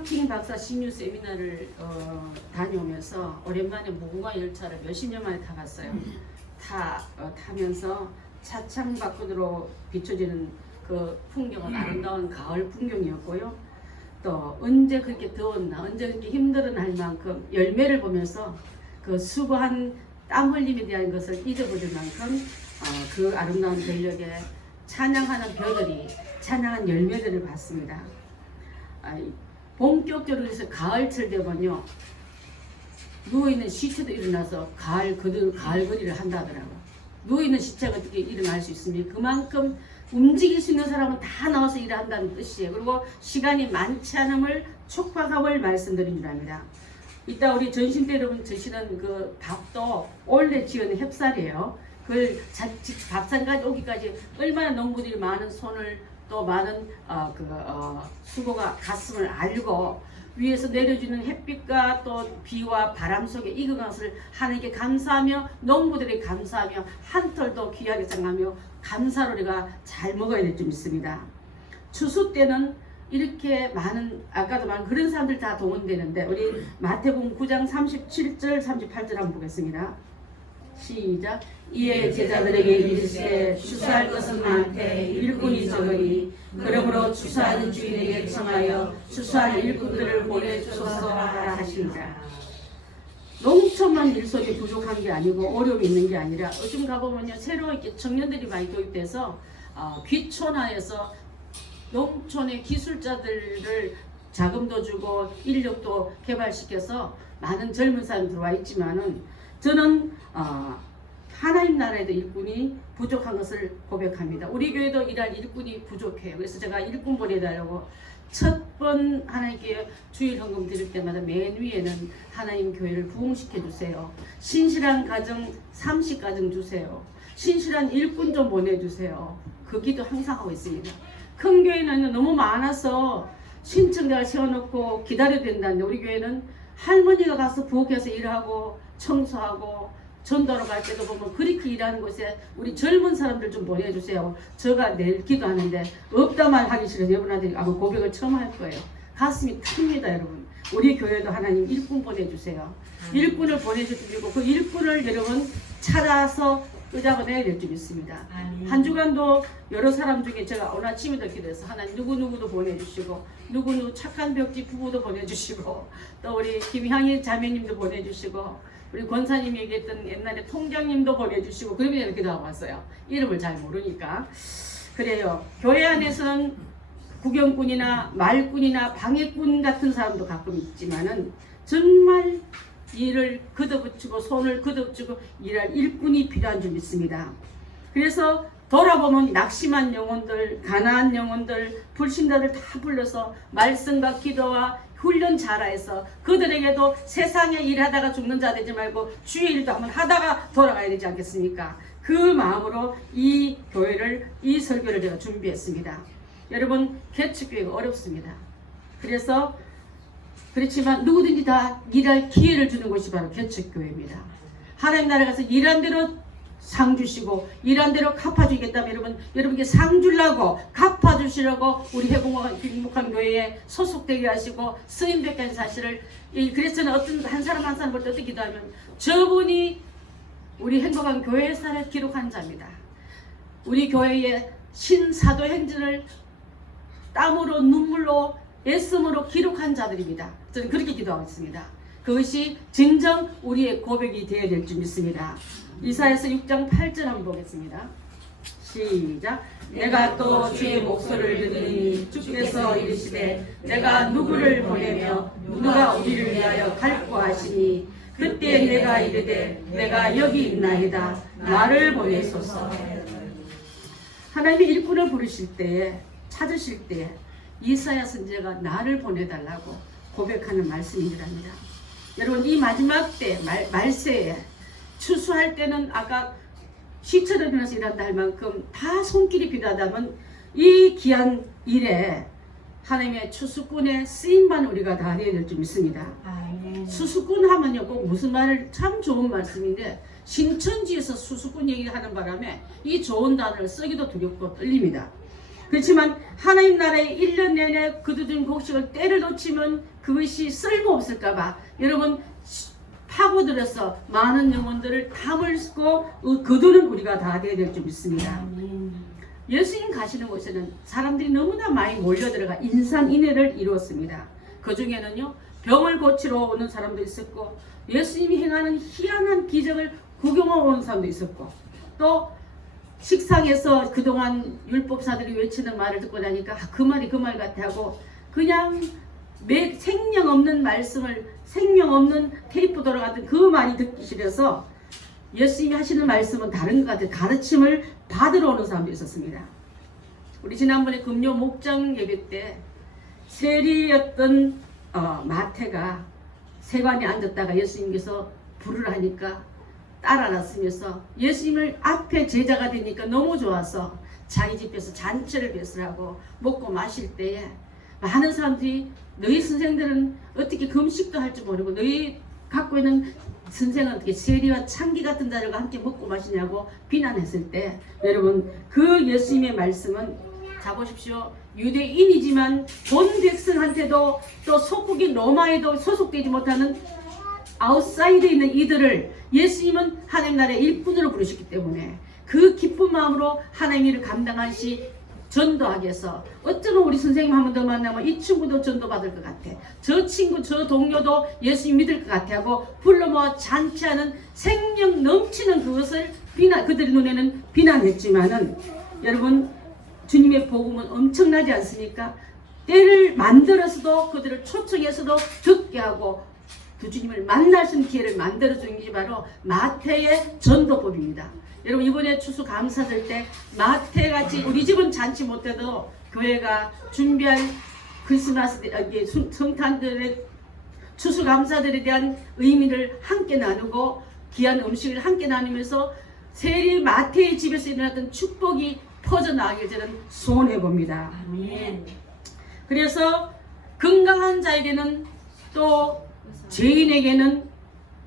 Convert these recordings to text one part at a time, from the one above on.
앙킹 박사 신유 세미나를 다녀오면서 오랜만에 무궁화 열차를 몇십 년 만에 타봤어요. 타면서 차창 밖으로 비춰지는 그 풍경은 아름다운 가을 풍경이었고요. 또 언제 그렇게 더웠나, 언제 그렇게 힘들었나 할 만큼 열매를 보면서 그 수고한 땀 흘림에 대한 것을 잊어버릴 만큼 그 아름다운 전력에 찬양하는 벼들이 찬양한 열매들을 봤습니다. 본격적으로 해서 가을철 되면요, 누워있는 시체도 일어나서 가을거리를 한다더라고요. 누워있는 시체가 어떻게 일어날 수 있습니까? 그만큼 움직일 수 있는 사람은 다 나와서 일을 한다는 뜻이에요. 그리고 시간이 많지 않음을 촉박함을 말씀드린 줄 압니다. 이따 우리 전신 때 여러분 드시는 그 밥도 올해 지은 햅쌀이에요. 그걸 밥상까지 오기까지 얼마나 농부들이 많은 손을 또 많은 수고가 갔음을 알고 위에서 내려주는 햇빛과 또 비와 바람 속에 익은 것을 하나님께 감사하며 농부들이 감사하며 한 털도 귀하게 생각하며 감사로 우리가 잘 먹어야 될 줄 믿습니다. 추수 때는 이렇게 많은 아까도 말한 그런 사람들 다 동원되는데 우리 마태복음 9장 37절 38절 한번 보겠습니다. 시작. 이에 제자들에게 이르시되 추수할 것은 많되 일꾼이 적으니 그러므로 추수하는 주인에게 청하여 추수할 일꾼들을 보내주소서 하라 하시니라. 농촌만 일손이 부족한 게 아니고 어려움이 있는 게 아니라 요즘 가보면요, 새로 이렇게 청년들이 많이 도입돼서 귀촌화해서 농촌의 기술자들을 자금도 주고 인력도 개발시켜서 많은 젊은 사람이 들어와 있지만은 저는 하나님 나라에도 일꾼이 부족한 것을 고백합니다. 우리 교회도 일할 일꾼이 부족해요. 그래서 제가 일꾼 보내달라고 첫 번 하나님께 주일 헌금 드릴 때마다 맨 위에는 하나님 교회를 부흥시켜 주세요. 신실한 가정 30가정 주세요. 신실한 일꾼 좀 보내주세요. 그 기도 항상 하고 있습니다. 큰 교회는 너무 많아서 신청자를 세워놓고 기다려야 된다는데 우리 교회는 할머니가 가서 부엌에서 일하고 청소하고 전도로 갈 때도 보면 그렇게 일하는 곳에 우리 젊은 사람들 좀 보내주세요. 제가 내일 기도하는데 없다만 하기 싫어서 여러분한테 아마 고백을 처음 할 거예요. 가슴이 큽니다. 여러분, 우리 교회도 하나님 일꾼 보내주세요. 일꾼을 보내주시고 그 일꾼을 여러분 찾아서 의자가 내야 될 줄 믿습니다. 한 주간도 여러 사람 중에 제가 오늘 아침에도 기도해서 하나님 누구누구도 보내주시고 누구누구 착한 벽지 부부도 보내주시고 또 우리 김향희 자매님도 보내주시고 우리 권사님이 얘기했던 옛날에 통장님도 보내주시고 그러면 기도하고 왔어요. 이름을 잘 모르니까. 그래요. 교회 안에서는 구경꾼이나 말꾼이나 방해꾼 같은 사람도 가끔 있지만은 정말 일을 걷어붙이고 손을 걷어붙이고 일할 일꾼이 필요한 줄 믿습니다. 그래서 돌아보면 낙심한 영혼들, 가난한 영혼들, 불신자들 다 불러서 말씀과 기도와 훈련 잘해서 그들에게도 세상에 일하다가 죽는 자 되지 말고 주의 일도 한번 하다가 돌아가야 되지 않겠습니까? 그 마음으로 이 교회를, 이 설교를 제가 준비했습니다. 여러분, 개척교회가 어렵습니다. 그렇지만 누구든지 다 일할 기회를 주는 것이 바로 개척교회입니다. 하나님 나라에 가서 일한 대로 상 주시고 일한 대로 갚아주겠다면 여러분께 상 주려고 갚아주시려고 우리 행복한 교회에 소속되게 하시고 쓰임되게 한 사실을, 그래서 저는 어떤 한 사람 한 사람 볼 때 어떻게 기도하면 저분이 우리 행복한 교회사를 기록한 자입니다. 우리 교회의 신사도행전을 땀으로 눈물로 애씀으로 기록한 자들입니다. 저는 그렇게 기도하고 있습니다. 그것이 진정 우리의 고백이 되어야 될 줄 믿습니다. 이사야서 6장 8절 한번 보겠습니다. 시작. 내가 또 주의 목소리를 들으니 주께서 이르시되 내가 누구를 보내며 누가 우리를 위하여 갈고 하시니 그때 내가 이르되 내가 여기 있나이다 나를 보내소서. 하나님이 일꾼을 부르실 때에 찾으실 때에 이사야 선지자가 나를 보내달라고 고백하는 말씀이랍니다. 여러분, 이 마지막 때 말세에 추수할 때는 아까 시처럼 일어나서 일한다 할 만큼 다 손길이 필요하다면 이 귀한 일에 하나님의 추수꾼의 쓰임만 우리가 다 해야 될 줄 믿습니다. 수수꾼 하면요 꼭 무슨 말을, 참 좋은 말씀인데 신천지에서 수수꾼 얘기하는 바람에 이 좋은 단어를 쓰기도 두렵고 떨립니다. 그렇지만 하나님 나라에 1년 내내 거두둔 곡식을 때를 놓치면 그것이 쓸모없을까봐 여러분 파고들어서 많은 영혼들을 담을고 거두는 우리가 다 되어야 될 줄 믿습니다. 예수님 가시는 곳에는 사람들이 너무나 많이 몰려들어가 인산인해를 이루었습니다. 그 중에는요 병을 고치러 오는 사람도 있었고 예수님이 행하는 희한한 기적을 구경하러 오는 사람도 있었고 또 식상에서 그동안 율법사들이 외치는 말을 듣고 나니까 그 말이 그 말 같아 하고 그냥 생명 없는 말씀을 생명 없는 테이프 돌아가던 그 말이 듣기 싫어서 예수님이 하시는 말씀은 다른 것 같아요. 가르침을 받으러 오는 사람도 있었습니다. 우리 지난번에 금요 목장 예배 때 세리였던 마태가 세관에 앉았다가 예수님께서 부르라 하니까 따라 나서면서 예수님을 앞에 제자가 되니까 너무 좋아서 자기 집에서 잔치를 베풀하고 먹고 마실 때에 많은 사람들이 너희 선생들은 어떻게 금식도 할 줄 모르고 너희 갖고 있는 선생은 어떻게 세리와 창기 같은 자들과 함께 먹고 마시냐고 비난했을 때 여러분 그 예수님의 말씀은 자 보십시오. 유대인이지만 본 백성한테도 또 속국인 로마에도 소속되지 못하는 아웃사이드에 있는 이들을 예수님은 하나님 나라의 일꾼으로 부르셨기 때문에 그 기쁜 마음으로 하나님의 일을 감당하시 전도하기 위해서 어쩌면 우리 선생님 한 번 더 만나면 이 친구도 전도받을 것 같아. 저 친구 저 동료도 예수님 믿을 것 같아 하고 불러 모아 잔치하는 생명 넘치는 그것을 그들의 눈에는 비난했지만은 여러분 주님의 복음은 엄청나지 않습니까? 때를 만들어서도 그들을 초청해서도 듣게 하고 그 주님을 만날 수 있는 기회를 만들어주는 게 바로 마태의 전도법입니다. 여러분 이번에 추수감사절 때 마태같이 우리 집은 잔치 못해도 교회가 준비할 크리스마스 성탄들의 추수감사들에 대한 의미를 함께 나누고 귀한 음식을 함께 나누면서 세리 마태의 집에서 일어났던 축복이 퍼져나가길 저는 소원해 봅니다. 그래서 건강한 자에게는 또 죄인에게는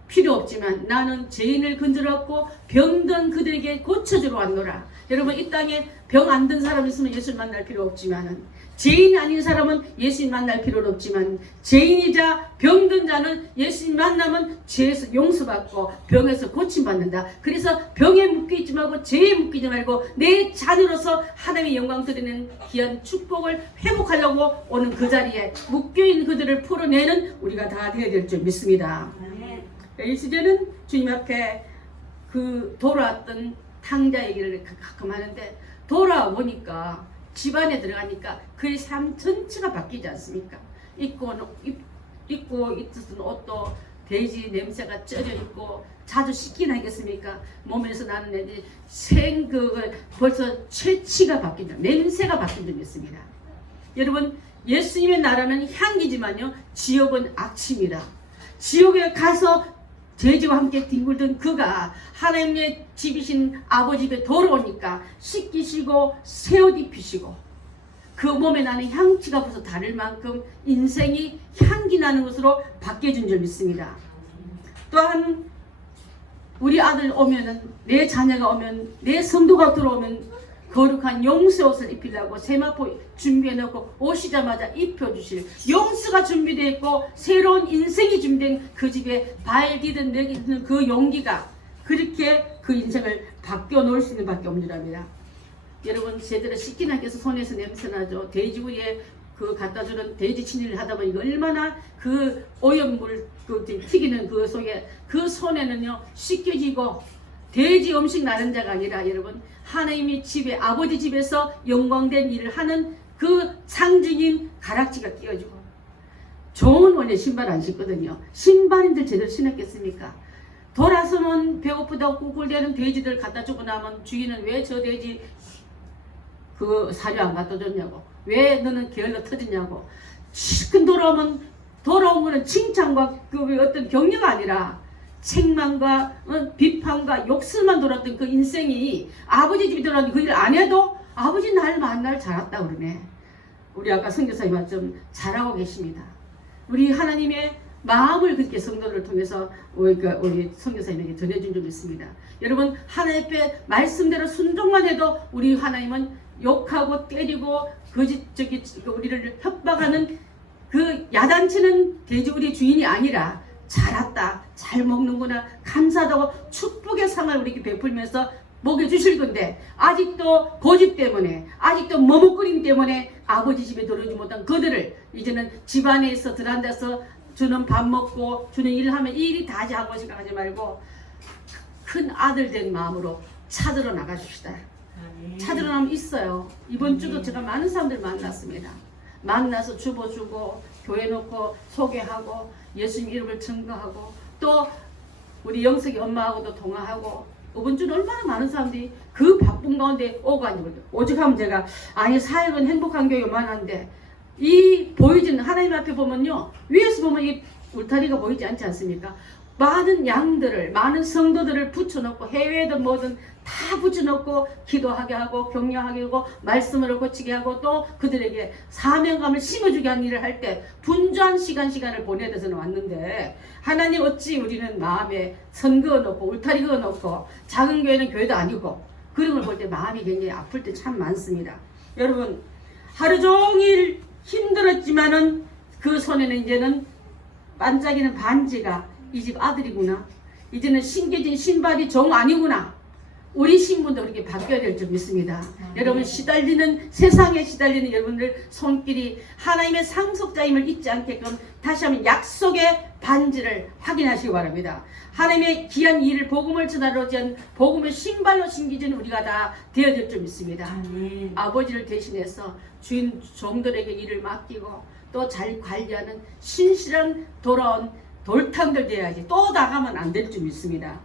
필요 없지만 나는 죄인을 건져왔고 병든 그들에게 고쳐주러 왔노라. 여러분 이 땅에 병 안 든 사람 있으면 예수를 만날 필요 없지만은 죄인 아닌 사람은 예수님 만날 필요는 없지만 죄인이자 병든 자는 예수님 만나면 죄에서 용서받고 병에서 고침받는다. 그래서 병에 묶이지 말고 죄에 묶이지 말고 내 자녀로서 하나님의 영광 드리는 귀한 축복을 회복하려고 오는 그 자리에 묶여있는 그들을 풀어내는 우리가 다 되어야 될 줄 믿습니다. 이 시제는 주님 앞에 그 돌아왔던 탕자 얘기를 가끔 하는데 돌아오니까 집안에 들어가니까 그의 삶 전체가 바뀌지 않습니까? 입고 있었던 옷도 돼지 냄새가 쪄져 있고 자주 씻긴 하겠습니까? 몸에서 나는 애들이 벌써 채취가 바뀐다. 냄새가 바뀐 적이 있습니다. 여러분 예수님의 나라는 향기지만요 지옥은 악취입니다. 지옥에 가서 돼지와 함께 뒹굴던 그가 하나님의 집이신 아버지 집에 돌아오니까 씻기시고 새 옷 입히시고 그 몸에 나는 향기가 벌써 다를 만큼 인생이 향기 나는 것으로 바뀌어준 줄 믿습니다. 또한 우리 아들 오면은 내 자녀가 오면 내 성도가 들어오면 거룩한 용서 옷을 입히려고 세마포 준비해놓고 오시자마자 입혀주실 용서가 준비되어 있고 새로운 인생이 준비된 그 집에 발 디든 내딛는 그 용기가 그렇게 그 인생을 바뀌어 놓을 수 있는 밖에 없느랍니다. 여러분 제대로 씻긴 하께서 손에서 냄새나죠. 돼지구이에 그 갖다주는 돼지 친일을 하다 보니 얼마나 그 오염물 그 튀기는 그 속에 그 손에는요 씻겨지고 돼지 음식 나는 자가 아니라 여러분 하나님의 집에 아버지 집에서 영광된 일을 하는 그 상징인 가락지가 끼워지고 좋은 원에 신발 안 신거든요. 신발인들 제대로 신었겠습니까? 돌아서면 배고프다고 꿀꿀대는 돼지들 갖다 주고 나면 주인은 왜 저 돼지 그 사료 안 갖다 줬냐고 왜 너는 게을러 터지냐고 시큰 돌아오면 돌아온 거는 칭찬과 그 어떤 격려가 아니라 책망과 비판과 욕설만 돌았던 그 인생이 아버지 집에 들어왔는데 그 일 안 해도 아버지 날 만날 잘했다 그러네. 우리 아까 선교사님 좀 잘하고 계십니다. 우리 하나님의 마음을 그렇게 성도를 통해서 우리 선교사님에게 전해준 적이 있습니다. 여러분 하나님 앞에 말씀대로 순종만 해도 우리 하나님은 욕하고 때리고 우리를 협박하는 그 야단치는 돼지우리 주인이 아니라 잘 왔다, 잘 먹는구나, 감사하다고 축복의 상을 우리에게 베풀면서 먹여주실 건데, 아직도 고집 때문에, 아직도 머뭇거림 때문에 아버지 집에 들어오지 못한 그들을 이제는 집안에서 들어앉아서 주는 밥 먹고 주는 일을 하면 이 일이 다지 하고 생각하지 말고 큰 아들 된 마음으로 찾으러 나가줍시다. 찾으러 나면 있어요. 이번 주도 제가 많은 사람들 만났습니다. 만나서 주보주고 교회 놓고 소개하고 예수님 이름을 증거하고 또 우리 영석이 엄마하고도 통화하고 이번 주는 얼마나 많은 사람들이 그 바쁜 가운데 오가지고 오직 하면 제가 아니 사역은 행복한 교회만 한데 이 보이지는 하나님 앞에 보면요 위에서 보면 이 울타리가 보이지 않지 않습니까? 많은 양들을 많은 성도들을 붙여놓고 해외든 뭐든 다 붙여놓고 기도하게 하고 격려하게 하고 말씀으로 고치게 하고 또 그들에게 사명감을 심어주게 하는 일을 할 때 분주한 시간을 보내야 돼서는 왔는데 하나님 어찌 우리는 마음에 선 그어놓고 울타리 그어놓고 작은 교회는 교회도 아니고 그런 걸 볼 때 마음이 굉장히 아플 때 참 많습니다. 여러분 하루 종일 힘들었지만은 그 손에는 이제는 반짝이는 반지가 이 집 아들이구나. 이제는 신겨진 신발이 정 아니구나. 우리 신분도 그렇게 바뀌어야 될 줄 믿습니다. 여러분 시달리는 세상에 시달리는 여러분들 손길이 하나님의 상속자임을 잊지 않게끔 다시 한번 약속의 반지를 확인하시기 바랍니다. 하나님의 귀한 일을 복음을 전하러 온 복음의 신발로 신기진 우리가 다 되어질 줄 믿습니다. 아버지를 대신해서 주인 종들에게 일을 맡기고 또 잘 관리하는 신실한 돌아온 돌탕들 돼야지 또 나가면 안 될 줄 믿습니다.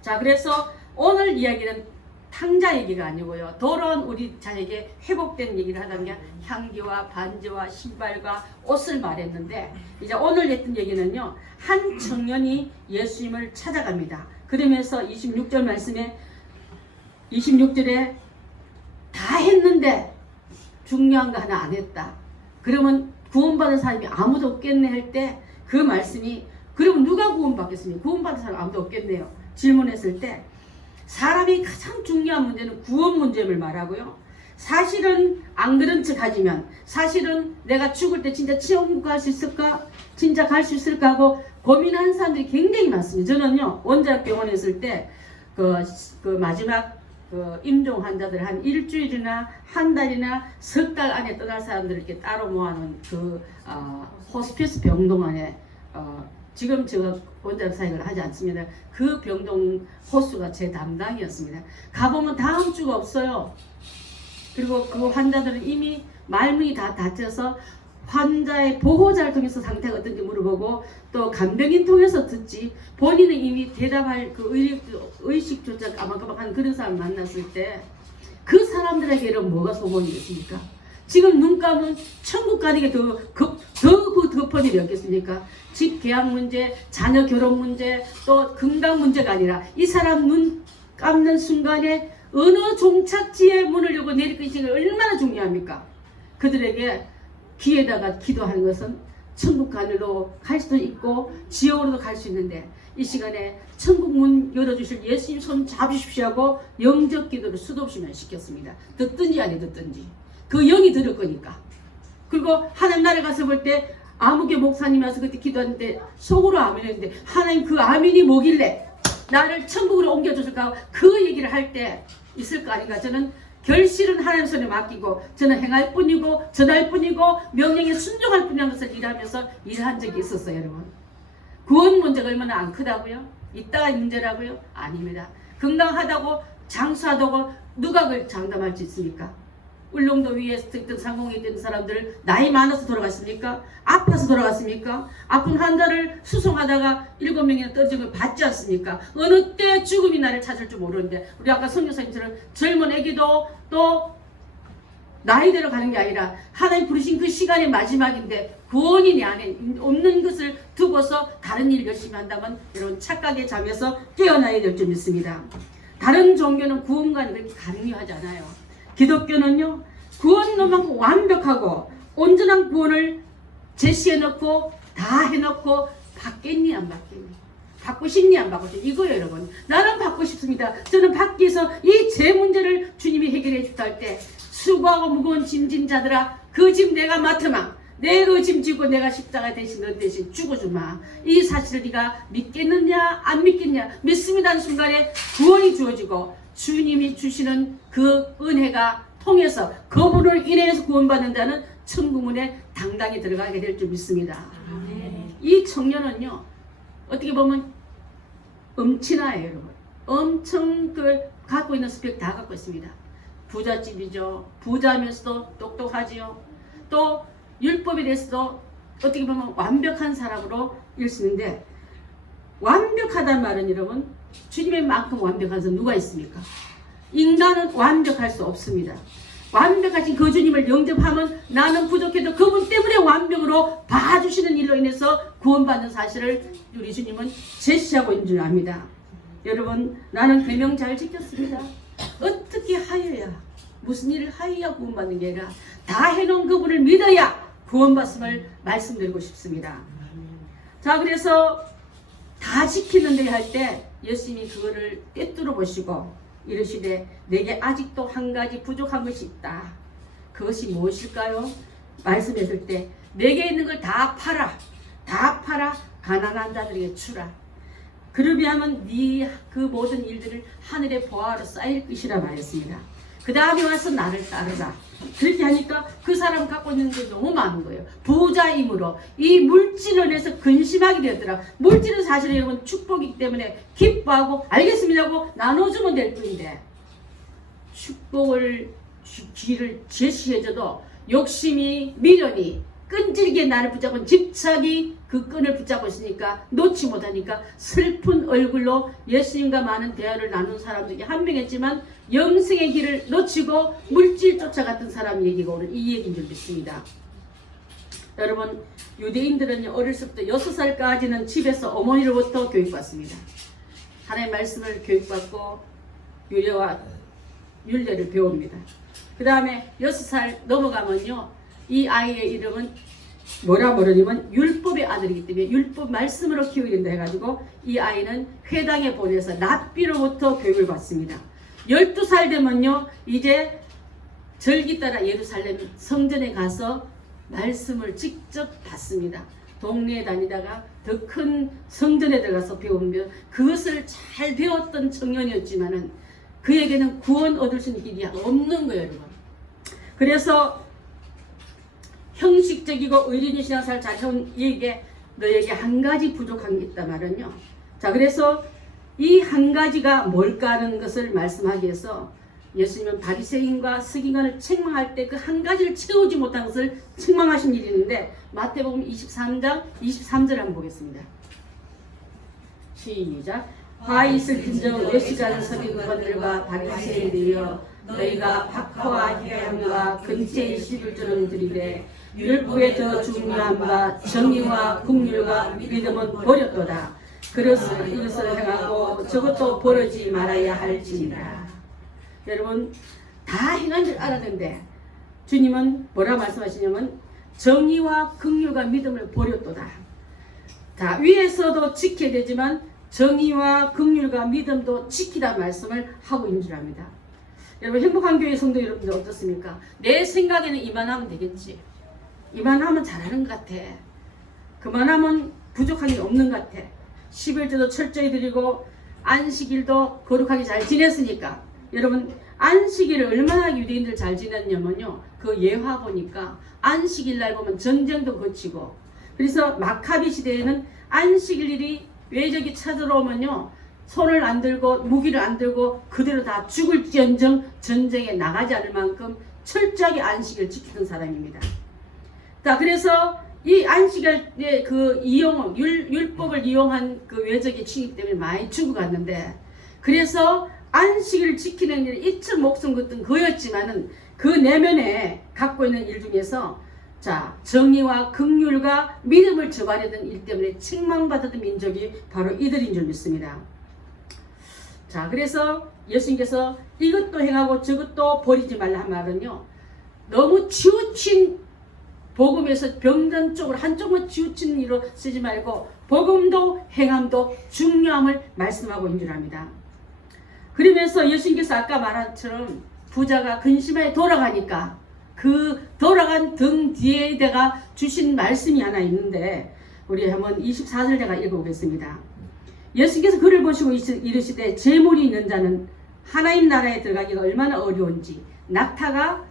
자, 그래서 오늘 이야기는 탕자 얘기가 아니고요. 돌아온 우리 자에게 회복된 얘기를 하던 게 향기와 반지와 신발과 옷을 말했는데 이제 오늘 했던 얘기는요. 한 청년이 예수님을 찾아갑니다. 그러면서 26절 말씀에 26절에 다 했는데 중요한 거 하나 안 했다. 그러면 구원받은 사람이 아무도 없겠네 할 때 그 말씀이 그러면 누가 구원받겠습니까? 구원받은 사람 아무도 없겠네요. 질문했을 때 사람이 가장 중요한 문제는 구원 문제를 말하고요. 사실은 안 그런 척 하지만 사실은 내가 죽을 때 진짜 천국 갈 수 있을까? 진짜 갈 수 있을까? 하고 고민하는 사람들이 굉장히 많습니다. 저는요 원자력 병원에 있을 때 그 마지막 그 임종 환자들 한 일주일이나 한 달이나 석 달 안에 떠날 사람들을 이렇게 따로 모아놓은 그 호스피스 병동안에 지금 제가 원자력 사역을 하지 않습니다. 그 병동 호수가 제 담당이었습니다. 가보면 다음 주가 없어요. 그리고 그 환자들은 이미 말문이 다 닫혀서 환자의 보호자를 통해서 상태가 어떤지 물어보고 또 간병인 통해서 듣지 본인은 이미 대답할 그 의식조차 까마까마한 그런 사람 만났을 때 그 사람들에게는 뭐가 소원이겠습니까? 지금 눈 감으면 천국 가는 게 더 급한 일이 없겠습니까? 집 계약 문제, 자녀 결혼 문제, 또 건강 문제가 아니라 이 사람 눈 감는 순간에 어느 종착지에 문을 열고 내릴 것이 얼마나 중요합니까? 그들에게 귀에다가 기도하는 것은 천국 가늘로 갈 수도 있고 지옥으로도 갈 수 있는데 이 시간에 천국 문 열어주실 예수님 손 잡으십시오 하고 영적 기도를 수도 없이 시켰습니다. 듣든지 안 듣든지 그 영이 들을 거니까. 그리고 하나님 나라 가서 볼 때 아무개 목사님이 와서 그때 기도하는데 속으로 아멘 했는데 하나님 그 아멘이 뭐길래 나를 천국으로 옮겨줬을까 그 얘기를 할 때 있을 거 아닌가. 저는 결실은 하나님 손에 맡기고 저는 행할 뿐이고 전할 뿐이고 명령에 순종할 뿐이라는 것을 일하면서 일한 적이 있었어요. 여러분 구원 문제가 얼마나 안 크다고요? 이따가 문제라고요? 아닙니다. 건강하다고 장수하다고 누가 그걸 장담할 수 있습니까? 울릉도 위에서 있던 상공에 있던 사람들 나이 많아서 돌아갔습니까? 아파서 돌아갔습니까? 아픈 환자를 수송하다가 7명이나 떨어진 걸 봤지 않습니까? 어느 때 죽음이 나를 찾을 줄 모르는데 우리 아까 선교사님처럼 젊은 애기도 또 나이대로 가는 게 아니라 하나님 부르신 그 시간의 마지막인데 구원이 내 안에 없는 것을 두고서 다른 일 열심히 한다면 여러분 착각의 잠에서 깨어나야 될 줄 믿습니다. 다른 종교는 구원과는 그렇게 강요하지 않아요. 기독교는요 구원만큼 완벽하고 온전한 구원을 제시해놓고 다 해놓고 받겠니 안 받겠니 받고 싶니 안 받고 싶니 이거예요 여러분. 나는 받고 싶습니다. 저는 받기 위해서 이 제 문제를 주님이 해결해 주다 할 때 수고하고 무거운 짐진 자들아 그 짐 내가 맡으마. 내 그 짐 지고 내가 십자가 대신 너 대신 죽어주마. 이 사실을 네가 믿겠느냐 안 믿겠냐. 믿습니다 하는 순간에 구원이 주어지고 주님이 주시는 그 은혜가 통해서 그분을 인해서 구원받는다는 천국문에 당당히 들어가게 될 줄 믿습니다. 이 청년은요 어떻게 보면 엄친아예요 여러분. 엄청 그 갖고 있는 스펙 다 갖고 있습니다. 부잣집이죠. 부자면서도 똑똑하지요. 또 율법에 대해서도 어떻게 보면 완벽한 사람으로 일쓰는데 완벽하단 말은 여러분 주님의 만큼 완벽한 사람 누가 있습니까? 인간은 완벽할 수 없습니다. 완벽하신 그 주님을 영접하면 나는 부족해도 그분 때문에 완벽으로 봐주시는 일로 인해서 구원받는 사실을 우리 주님은 제시하고 있는 줄 압니다. 여러분 나는 계명 잘 지켰습니다. 어떻게 하여야 무슨 일을 하여야 구원받는 게 아니라 다 해놓은 그분을 믿어야 구원받음을 말씀드리고 싶습니다. 자 그래서 다 지키는데 할 때 예수님이 그거를 꿰뚫어 보시고 이르시되 내게 아직도 한 가지 부족한 것이 있다. 그것이 무엇일까요? 말씀했을 때 내게 있는 걸 다 팔아. 다 팔아 가난한 자들에게 주라. 그러면 네 그 모든 일들을 하늘의 보화로 쌓일 것이라 말했습니다. 그 다음에 와서 나를 따르라. 그렇게 하니까 그 사람 갖고 있는 게 너무 많은 거예요. 부자이므로 이 물질을 위해서 근심하게 되었더라. 물질은 사실 여러분 축복이기 때문에 기뻐하고 알겠습니다 하고 나눠주면 될 뿐인데 축복을 길을 제시해줘도 욕심이 미련이 끈질기게 나를 붙잡은 집착이 그 끈을 붙잡고 있으니까 놓지 못하니까 슬픈 얼굴로 예수님과 많은 대화를 나눈 사람 중에 한 명이었지만 영생의 길을 놓치고 물질 쫓아갔던 사람 얘기가 오늘 이 얘기인 줄 믿습니다. 여러분 유대인들은 어렸을 때 6살까지는 집에서 어머니로부터 교육받습니다. 하나님의 말씀을 교육받고 유래와 율례를 배웁니다. 그 다음에 6살 넘어가면요 이 아이의 이름은 뭐라 부르냐면 율법의 아들이기 때문에 율법 말씀으로 키우게 된다 해가지고 이 아이는 회당에 보내서 랍비로부터 교육을 받습니다. 12살 되면요 이제 절기 따라 예루살렘 성전에 가서 말씀을 직접 받습니다. 동네에 다니다가 더 큰 성전에 들어가서 배우면 그것을 잘 배웠던 청년이었지만은 그에게는 구원 얻을 수 있는 길이 없는 거예요 여러분. 그래서 형식적이고 의리의 신앙생활 잘 해온 이에게 너에게 한 가지 부족한 게 있단 말은요. 자 그래서 이 한 가지가 뭘까 하는 것을 말씀하기 위해서 예수님은 바리새인과 서기관을 책망할 때 그 한 가지를 채우지 못한 것을 책망하신 일이 있는데 마태복음 23장 23절 한번 보겠습니다. 시작. 화 있을진저 외식하는 서기관들과 바리새인들이여 너희가 박하와 희양과 근처의 11조는 들이되 율법에 더 중요한 바 정의와 국률과 믿음은 버렸도다. 그래서 이것을 행하고 저것도 버리지 말아야 할지니라. 여러분 다 행한 줄 알았는데 주님은 뭐라 말씀하시냐면 정의와 국률과 믿음을 버렸도다. 자 위에서도 지켜야 되지만 정의와 국률과 믿음도 지키라 말씀을 하고 있는 줄 압니다. 여러분 행복한 교회 성도 여러분들 어떻습니까? 내 생각에는 이만하면 되겠지. 이만하면 잘하는 것 같아. 그만하면 부족한 게 없는 것 같아. 11조도 철저히 드리고 안식일도 거룩하게 잘 지냈으니까 여러분 안식일을 얼마나 유대인들 잘 지냈냐면요 그 예화 보니까 안식일 날 보면 전쟁도 거치고 그래서 마카비 시대에는 안식일이 외적이 쳐들어오면요 손을 안 들고 무기를 안 들고 그대로 다 죽을지언정 전쟁에 나가지 않을 만큼 철저하게 안식일을 지키던 사람입니다. 자 그래서 이 안식일의 그 이용 율법을 이용한 그 외적의 침입 때문에 많이 죽어갔는데 그래서 안식일을 지키는 일을 이천 목숨 걷던 그였지만은 그 내면에 갖고 있는 일 중에서 자 정의와 긍휼과 믿음을 저버리던 일 때문에 책망받았던 민족이 바로 이들인 줄 믿습니다. 자 그래서 예수님께서 이것도 행하고 저것도 버리지 말라 한 말은요 너무 치우친 복음에서 병든 쪽으로 한쪽만 치우치는 일로 쓰지 말고 복음도 행함도 중요함을 말씀하고 있는 줄 압니다. 그러면서 예수님께서 아까 말한 것처럼 부자가 근심하에 돌아가니까 그 돌아간 등 뒤에다가 주신 말씀이 하나 있는데 우리 한번 24절 제가 읽어보겠습니다. 예수께서 그를 보시고 이르시되 재물이 있는 자는 하나님 나라에 들어가기가 얼마나 어려운지 낙타가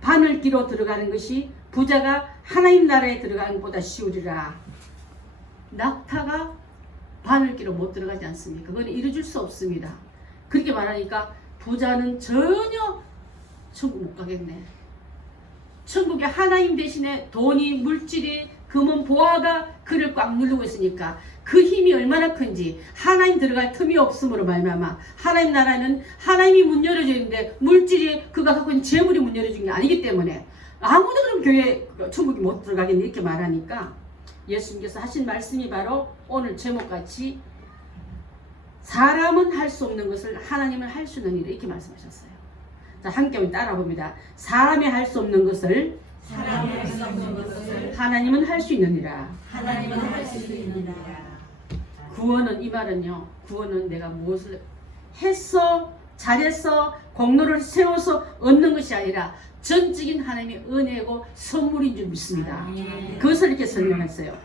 바늘기로 들어가는 것이 부자가 하나님 나라에 들어가는 것보다 쉬우리라. 낙타가 바늘기로 못 들어가지 않습니까? 그건 이루어질 수 없습니다. 그렇게 말하니까 부자는 전혀 천국 못 가겠네. 천국에 하나님 대신에 돈이 물질이 금은 보화가 그를 꽉 누르고 있으니까 그 힘이 얼마나 큰지 하나님 들어갈 틈이 없음으로 말미암아 하나님 나라는 하나님이 문 열어져 있는데 물질이 그가 갖고 있는 재물이 문 열어준 게 아니기 때문에 아무도 그럼 교회 천국에 못 들어가겠네 이렇게 말하니까 예수님께서 하신 말씀이 바로 오늘 제목같이 사람은 할 수 없는 것을 하나님은 할 수 있는 일을 이렇게 말씀하셨어요. 자, 함께 따라 봅니다. 사람이 할 수 없는 것을 하나님은 할 수 있느니라. 하나님은 할 수 있느니라. 구원은 이 말은요. 구원은 내가 무엇을 했어, 잘했어, 공로를 세워서 얻는 것이 아니라 전적인 하나님의 은혜고 선물인 줄 믿습니다. 그것을 이렇게 설명했어요.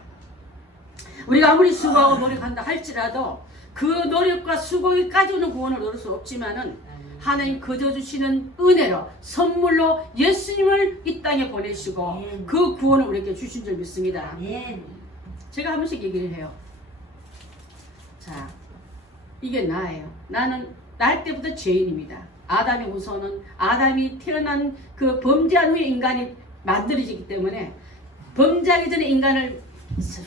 우리가 아무리 수고하고 노력한다 할지라도 그 노력과 수고까지 오는 구원을 얻을 수 없지만은 하나님 거저 주시는 은혜로 선물로 예수님을 이 땅에 보내시고 그 구원을 우리에게 주신 줄 믿습니다. 제가 한 번씩 얘기를 해요. 자, 이게 나예요. 나는 날 때부터 죄인입니다. 아담의 후손은 아담이 태어난 그 범죄한 후에 인간이 만들어지기 때문에 범죄하기 전에 인간을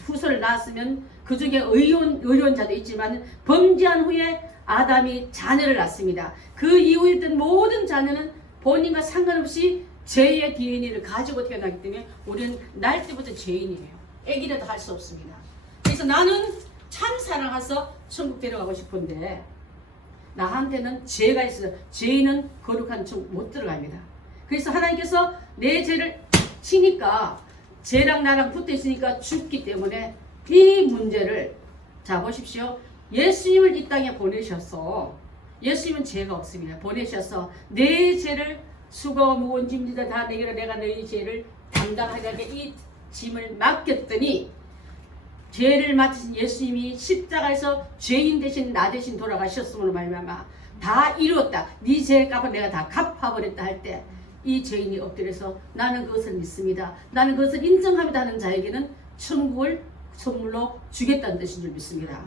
후손을 낳았으면 그 중에 의로운 자도 있지만 범죄한 후에 아담이 자녀를 낳습니다. 그 이후에 있던 모든 자녀는 본인과 상관없이 죄의 DNA를 가지고 태어나기 때문에 우리는 날 때부터 죄인이에요. 애기라도 할 수 없습니다. 그래서 나는 참 사랑해서 천국 데려가고 싶은데 나한테는 죄가 있어서 죄인은 거룩한 천국 못 들어갑니다. 그래서 하나님께서 내 죄를 치니까 죄랑 나랑 붙어 있으니까 죽기 때문에 이 문제를 자 보십시오. 예수님을 이 땅에 보내셔서 예수님은 죄가 없습니다. 보내셔서 내 죄를 수고와 무거운 짐지다 다 내게로 내가 너희 죄를 담당하게 이 짐을 맡겼더니 죄를 맡으신 예수님이 십자가에서 죄인 대신 나 대신 돌아가셨음으로 말미암아 다 이루었다. 네 죄의 값을 내가 다 갚아버렸다 할 때 이 죄인이 엎드려서 나는 그것을 믿습니다. 나는 그것을 인정합니다 하는 자에게는 천국을 선물로 주겠다는 뜻인 줄 믿습니다.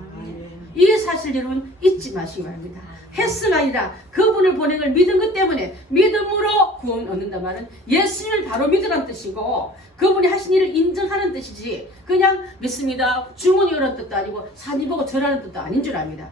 이 사실 여러분 잊지 마시기 바랍니다. 횟수가 아니라 그분을 보낸 걸 믿은 것 때문에 믿음으로 구원 얻는다 말은 예수님을 바로 믿으라는 뜻이고 그분이 하신 일을 인정하는 뜻이지 그냥 믿습니다 주문이 오라는 뜻도 아니고 산이 보고 절하는 뜻도 아닌 줄 압니다.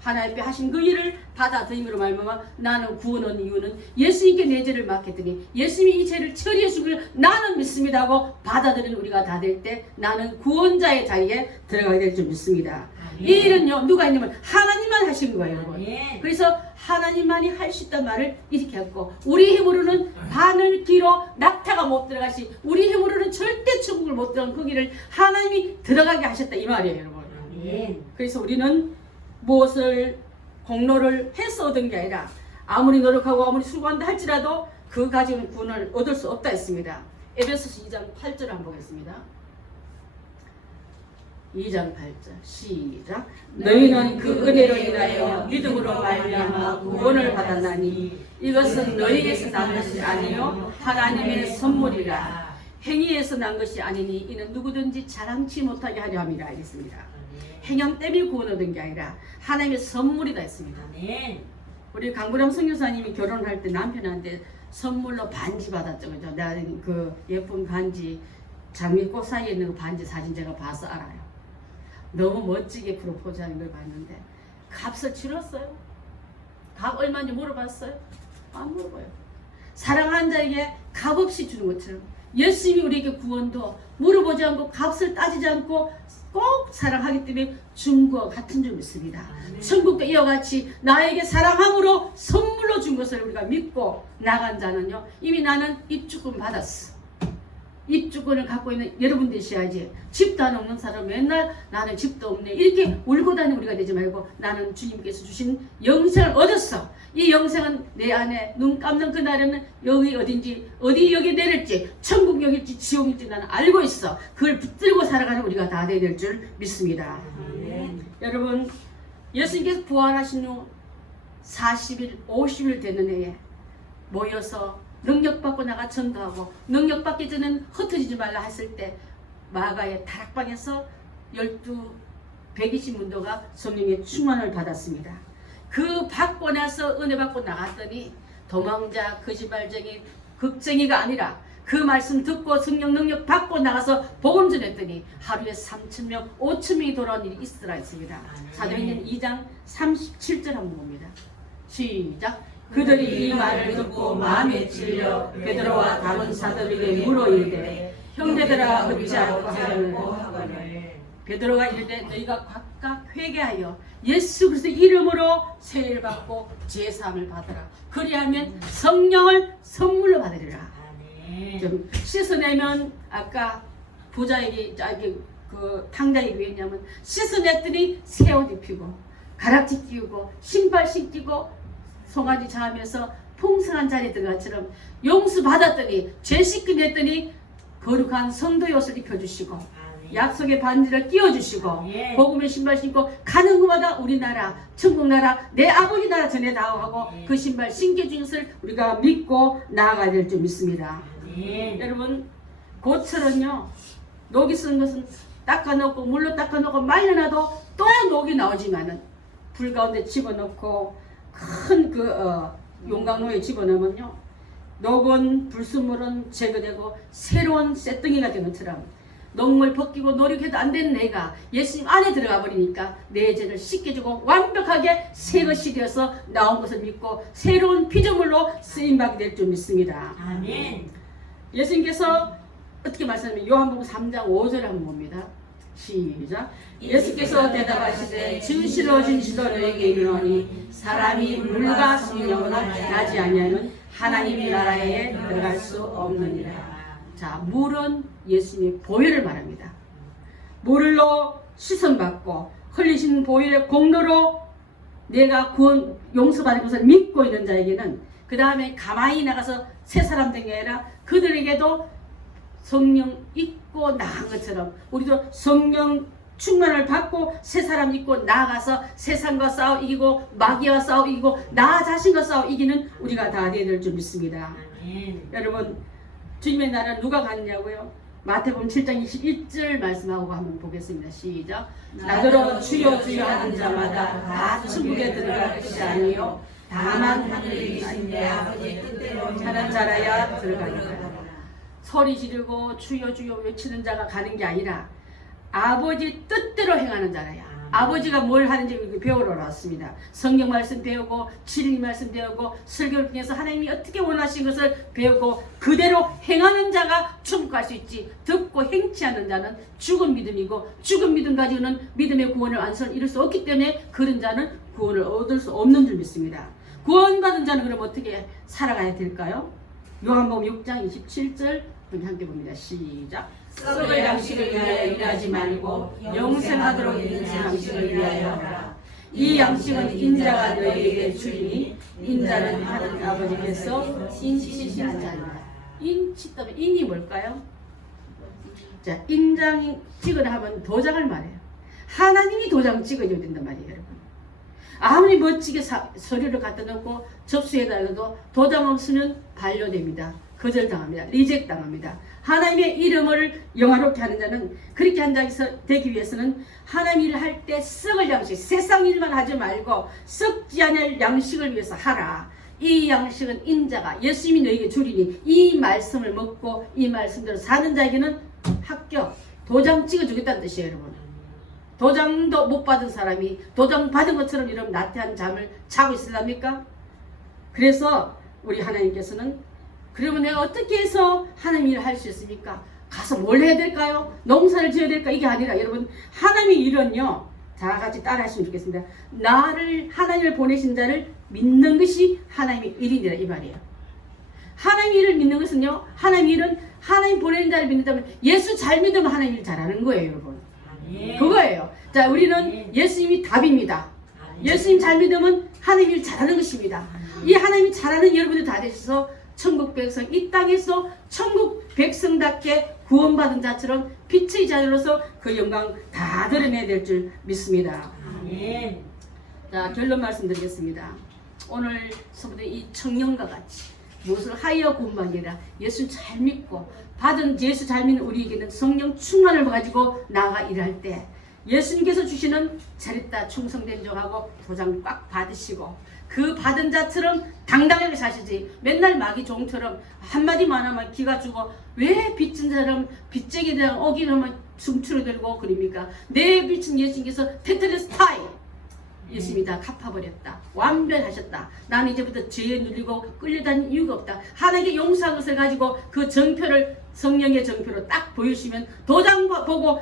하나님께 하신 그 일을 받아들임으로 말미암아 나는 구원 얻는 이유는 예수님께 내 죄를 맡겼더니 예수님이 이 죄를 처리해 주기를 나는 믿습니다 하고 받아들이는 우리가 다 될 때 나는 구원자의 자리에 들어가게 될 줄 믿습니다. 이 일은요 누가 있냐면 하나님만 하신 거예요 여러분. 그래서 하나님만이 할 수 있단 말을 이렇게 했고 우리 힘으로는 바늘기로 낙타가 못 들어가시 우리 힘으로는 절대 천국을 못 들어간 그 길을 하나님이 들어가게 하셨다 이 말이에요 여러분. 그래서 우리는 무엇을 공로를 해서 얻은 게 아니라 아무리 노력하고 아무리 수고한다 할지라도 그 가지고는 구원을 얻을 수 없다 했습니다. 에베소서 2장 8절을 한번 보겠습니다. 2장 8절 시작. 너희는 그 은혜로 인하여 믿음으로 말미암아 구원을 받았나니 이것은 너희에게서 난 것이 아니요 하나님의 선물이라. 행위에서 난 것이 아니니 이는 누구든지 자랑치 못하게 하려 함이라 하겠습니다. 행함 때문에 구원 얻은 게 아니라 하나님의 선물이다 했습니다. 우리 강구람 선교사님이 결혼할 때 남편한테 선물로 반지 받았죠. 그죠? 나는 그 예쁜 반지 장미꽃 사이에 있는 그 반지 사진 제가 봐서 알아요. 너무 멋지게 프로포즈하는 걸 봤는데 값을 치렀어요? 값 얼마인지 물어봤어요? 안 물어봐요. 사랑하는 자에게 값 없이 주는 것처럼 예수님이 우리에게 구원도 물어보지 않고 값을 따지지 않고 꼭 사랑하기 때문에 준 것과 같은 줄 믿습니다. 천국도 이와 같이 나에게 사랑함으로 선물로 준 것을 우리가 믿고 나간 자는요 이미 나는 입주금 받았어. 입주권을 갖고 있는 여러분 되셔야지. 집도 안 없는 사람 맨날 나는 집도 없네 이렇게 울고 다니는 우리가 되지 말고 나는 주님께서 주신 영생을 얻었어. 이 영생은 내 안에 눈 감는 그날에는 여기 어딘지 어디 여기 내릴지 천국 여길지 지옥일지 나는 알고 있어. 그걸 붙들고 살아가는 우리가 다 돼야 될 줄 믿습니다. 여러분 예수님께서 부활하신 후 40일 50일 되는 해에 모여서 능력받고 나가 전도하고 능력받기 전에는 흩어지지 말라 했을 때 마가의 다락방에서 120문도가 성령의 충만을 받았습니다. 그 받고 나서 은혜 받고 나갔더니 도망자 거짓말쟁이 걱정이가 아니라 그 말씀 듣고 성령 능력 받고 나가서 복음 전했더니 하루에 3,000명 5,000명이 돌아온 일이 있으라 했습니다. 사도행전 2장 37절 한번 봅니다. 시작. 그들이 이 말을 듣고 마음에 찔려 베드로와 다른 사도에게 물어 이르되 형제들아 어찌하고 하거늘 베드로가 이르되 너희가 각각 회개하여 예수 그리스도의 이름으로 세례를 받고 제사함을 받으라. 그리하면 성령을 선물로 받으리라. 좀 씻어내면 아까 부자에게 그 탕자에게 왜냐면 씻어냈더니 새 옷 입히고 가락지 끼우고 신발 신기고 송아지 자하면서 풍성한 자리에 들어간 것처럼 용서 받았더니 죄 씻긴 했더니 거룩한 성도의 옷을 입혀주시고 약속의 반지를 끼워주시고 복음의 신발 신고 가는 곳마다 우리나라 천국 나라 내 아버지 나라 전에 다하고 그 신발 신겨준 것을 우리가 믿고 나아가야 될 줄 믿습니다. 여러분 고철은요 녹이 쓴 것은 닦아놓고 물로 닦아놓고 말려놔도 또 녹이 나오지만은 불 가운데 집어넣고 큰 용광로에 집어넣으면요 녹은 불순물은 제거되고 새로운 쇳덩이가 되는 것처럼 녹물 벗기고 노력해도 안 되는 내가 예수님 안에 들어가 버리니까 내 죄를 씻겨주고 완벽하게 새 것이 되어서 나온 것을 믿고 새로운 피조물로 쓰임받게 될 줄 믿습니다. 아멘. 예수님께서 어떻게 말씀하면 요한복음 3장 5절을 한번 봅니다. 시작. 예수께서 대답하시되 진실로 진실로 너에게 이르노니 사람이 물과 성령으로 나지 아니하면 하나님의 나라에 들어갈 수 없느니라. 자, 물은 예수님의 보혈을 말합니다. 물로 씻음받고 흘리신 보혈의 공로로 내가 구원 용서받은 것을 믿고 있는 자에게는 그 다음에 가만히 나가서 새 사람 된 게 아니라 그들에게도 성령 있고 나간 것처럼 우리도 성령 충만을 받고 새 사람 있고 나아가서 세상과 싸워 이기고 마귀와 싸워 이기고 나 자신과 싸워 이기는 우리가 다 되어야 될 줄 믿습니다. 여러분 주님의 나라는 누가 갔냐고요? 마태복음 7장 21절 말씀하고 한번 보겠습니다. 시작. 나더러 주여 주여 하는 자마다 다 천국에 들어갈 것이 아니요 다만 하늘에 계신 내 아버지의 뜻대로 하는 자라야 들어가리라. 소리 지르고 주여 주여 외치는 자가 가는 게 아니라 아버지 뜻대로 행하는 자라야. 아버지가 뭘 하는지 배우러 왔습니다. 성경 말씀 배우고 진리 말씀 배우고 설교를 통해서 하나님이 어떻게 원하신 것을 배우고 그대로 행하는 자가 천국 갈 수 있지. 듣고 행치 않는 자는 죽은 믿음이고 죽은 믿음 가지고는 믿음의 구원을 완성을 이룰 수 없기 때문에 그런 자는 구원을 얻을 수 없는 줄 믿습니다. 구원받은 자는 그럼 어떻게 살아가야 될까요? 요한복음 6장 27절 우리 함께 봅니다. 시작. 썩을 양식을 위하여 일하지 말고 영생하도록 있는 양식을 위하여 하라. 이 양식은 인자가 너희에게 주리니 인자는 하나님 아버지께서 인치신 자니라. 인치 때문에 인이 뭘까요? 자, 인장 찍으라 하면 도장을 말해요. 하나님이 도장 찍어줘야 된단 말이에요, 여러분. 아무리 멋지게 서류를 갖다 놓고 접수해달라도 도장 없으면 반려됩니다. 거절당합니다. 리젝 당합니다. 하나님의 이름을 영화롭게 하는 자는 그렇게 한 자가 되기 위해서는 하나님 일을 할 때 썩을 양식, 세상 일만 하지 말고 썩지 않을 양식을 위해서 하라. 이 양식은 인자가 예수님이 너에게 주리니 이 말씀을 먹고 이 말씀대로 사는 자에게는 합격, 도장 찍어주겠다는 뜻이에요, 여러분. 도장도 못 받은 사람이 도장 받은 것처럼 이런 나태한 잠을 자고 있으랍니까? 그래서 우리 하나님께서는 그러면 내가 어떻게 해서 하나님 일을 할 수 있습니까? 가서 뭘 해야 될까요? 농사를 지어야 될까? 이게 아니라 여러분 하나님의 일은요 다 같이 따라 하시면 좋겠습니다. 나를 하나님을 보내신 자를 믿는 것이 하나님의 일이니라 이 말이에요. 하나님 일을 믿는 것은요, 하나님 일은 하나님 보내는 자를 믿는다면 예수 잘 믿으면 하나님 일 잘하는 거예요, 여러분. 그거예요. 자, 우리는 예수님이 답입니다. 예수님 잘 믿으면 하나님 일 잘하는 것입니다. 이 하나님이 잘하는 여러분들 다 되셔서 천국 백성, 이 땅에서 천국 백성답게 구원받은 자처럼 빛의 자녀로서 그 영광 다 드러내야 될 줄 믿습니다. 자, 결론 말씀드리겠습니다. 오늘 성도들 이 청년과 같이 무엇을 하여 구원받는 게 아니라 예수 잘 믿고 받은 예수 잘 믿는 우리에게는 성령 충만을 가지고 나아가 일할 때 예수님께서 주시는 잘했다 충성된 자하고 도장 꽉 받으시고 그 받은 자처럼 당당하게 사시지 맨날 마귀 종처럼 한마디만 하면 기가 죽어 왜 빚진 사람 빚쟁이에 대한 어기는 숨추러들고 그럽니까? 내 빚은 예수님께서 테트레스타이 예수님이 다 갚아버렸다. 완벽하셨다. 나는 이제부터 죄에 눌리고 끌려다니는 이유가 없다. 하나님께 용서한 것을 가지고 그 정표를 성령의 정표로 딱 보여주시면 도장 보고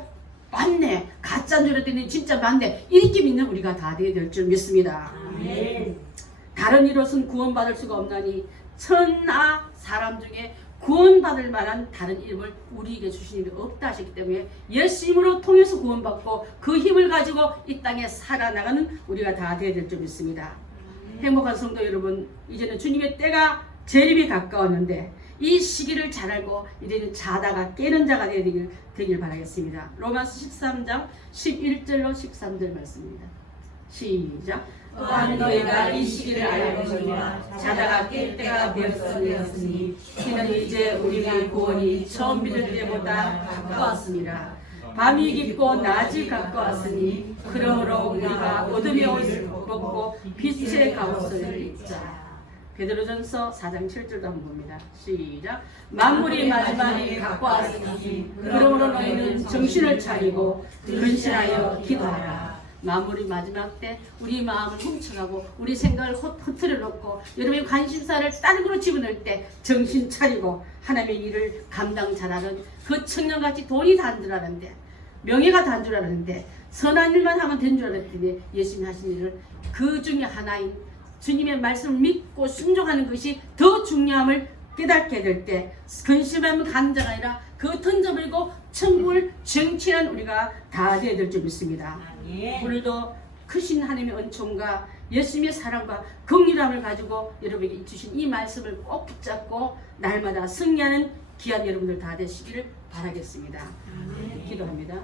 맞네. 가짜인 줄 알았더니 진짜 맞네. 이렇게 믿는 우리가 다 되어야 될 줄 믿습니다. 아멘. 다른 이로서는 구원받을 수가 없나니 천하 사람 중에 구원받을 만한 다른 이름을 우리에게 주신 일이 없다 하셨기 때문에 예수님으로 통해서 구원받고 그 힘을 가지고 이 땅에 살아나가는 우리가 다 되어야 될 줄 믿습니다. 행복한 성도 여러분, 이제는 주님의 때가 재림이 가까웠는데 이 시기를 잘 알고 이제는 자다가 깨는 자가 되길 바라겠습니다. 로마서 13장 11절로 13절 말씀입니다. 시작. 또한 너희가 이 시기를 알거니와 자다가 깰 때가 되었으니 이는 이제 우리의 구원이 처음 믿을 때보다 가까웠습니다. 밤이 깊고 낮이 가까웠으니 그러므로 우리가 어둠의 옷을 벗고 빛의 갑옷을 입자. 베드로전서 4장 7절도 한번 봅니다. 시작. 만물이 마지막에 가까웠으니 그러므로 너희는 정신을 차리고 근신하여 기도하라. 만물이 마지막 때 우리 마음을 훔쳐가고 우리 생각을 흐트려 놓고 여러분의 관심사를 다른 곳으로 집어넣을 때 정신 차리고 하나님의 일을 감당 잘하는 그 청년같이 돈이 단 줄 알았는데 명예가 단 줄 알았는데 선한 일만 하면 된 줄 알았더니 예수님이 하신 일을 그 중에 하나인 주님의 말씀을 믿고 순종하는 것이 더 중요함을 깨닫게 될 때 근심하면 가는 자가 아니라 그 던져버리고 천국을 정치한 우리가 다 되어야 될 줄 믿습니다. 오늘도 크신 하나님의 은총과 예수님의 사랑과 긍휼함을 가지고 여러분에게 주신 이 말씀을 꼭 붙잡고 날마다 승리하는 귀한 여러분들 다 되시기를 바라겠습니다. 기도합니다.